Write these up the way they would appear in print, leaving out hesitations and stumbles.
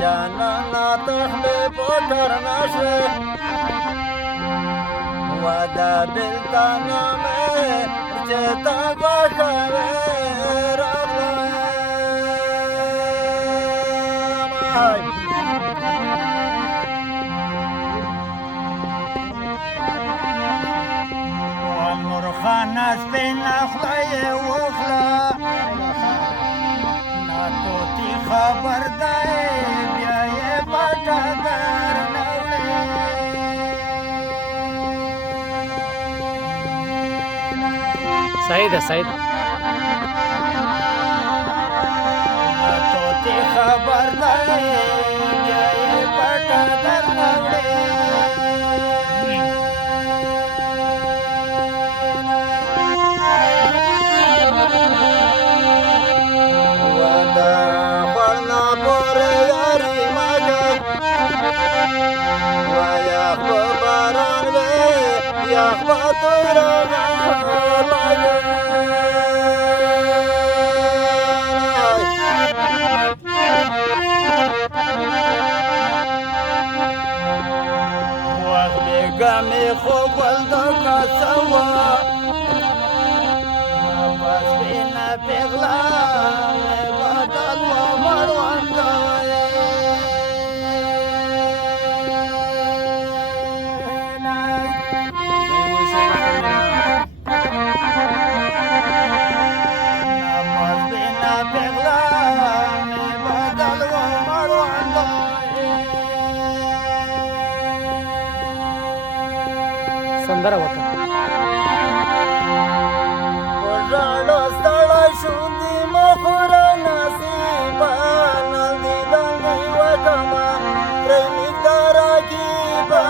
جانانا تخلي بوتر نشوي ودا بلتانا مي جتا بخوي والمرخانة سبين أخلي وخلا ناتوتي خبر داي بياي باتا در سعيدة سعيدة ناتوتي خبر داي بياي باتا در Gami khobal da kasawa bas bina pegla badal wa marwanda bas bina pegla badal wa marwanda सुंदर होता Ralo stala shundi mokhura nasiba nandi dangi wakama premi daragi ba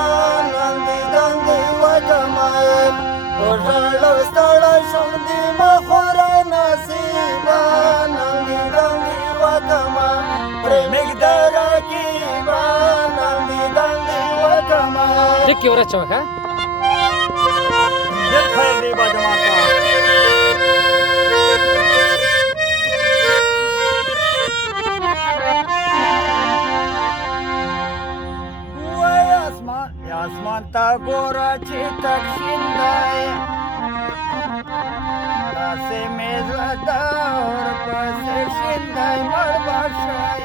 nandi dangi wakama Ralo stala shundi mokhura nasiba nandi dangi wakama premi daragi ba nandi dangi wakama देखिए और अच्छा है ये खैर नहीं बात मारता आसमान ता गोरा चितक शिंदाय से मेजला दौर पसे शिंदाय मरबाशाय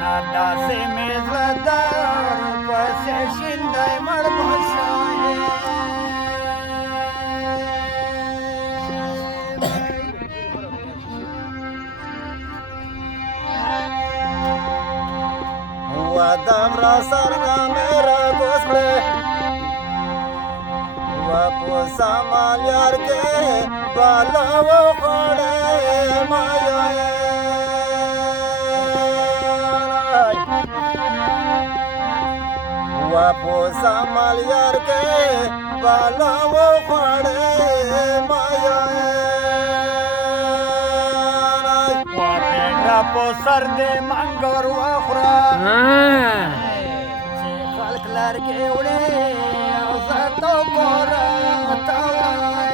नादा से मेजला दौर पसे शिंदाय मरबाशाय Wadam rasarga mera gosle Wapo samal yarke bala wo khode mayoye Wapo samal yarke bala wo khode mayoye Wapenga po sarde mangor wakhra خلق لاركي ولي عزتو كورا تاوي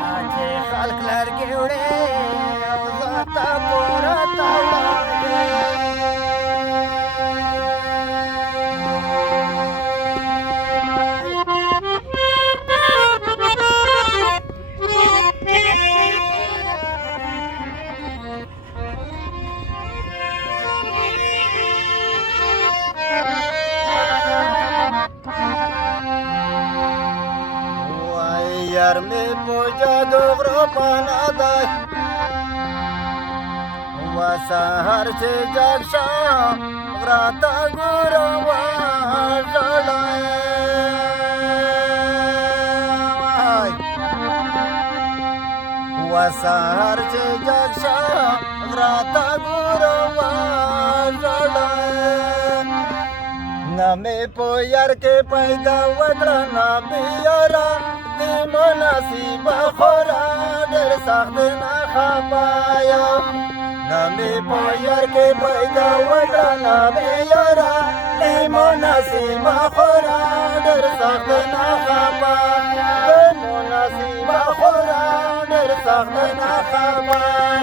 ماجي خلق لاركي ولي عزتو كورا تاوي Yarmi puja dogro panaday Wasahar se jagsha Vrata gura vajadai Wasahar se jagsha Vrata gura vajadai Name po yar ke paida wadra nabi yara مناسب خورا در سخت نخبایا نامې په یار کې پیدا وکړه نامې یاره نه مناسبه خورا ډېر سخت نه خفه نه مناسبه خورا ډېر سخت نه خفه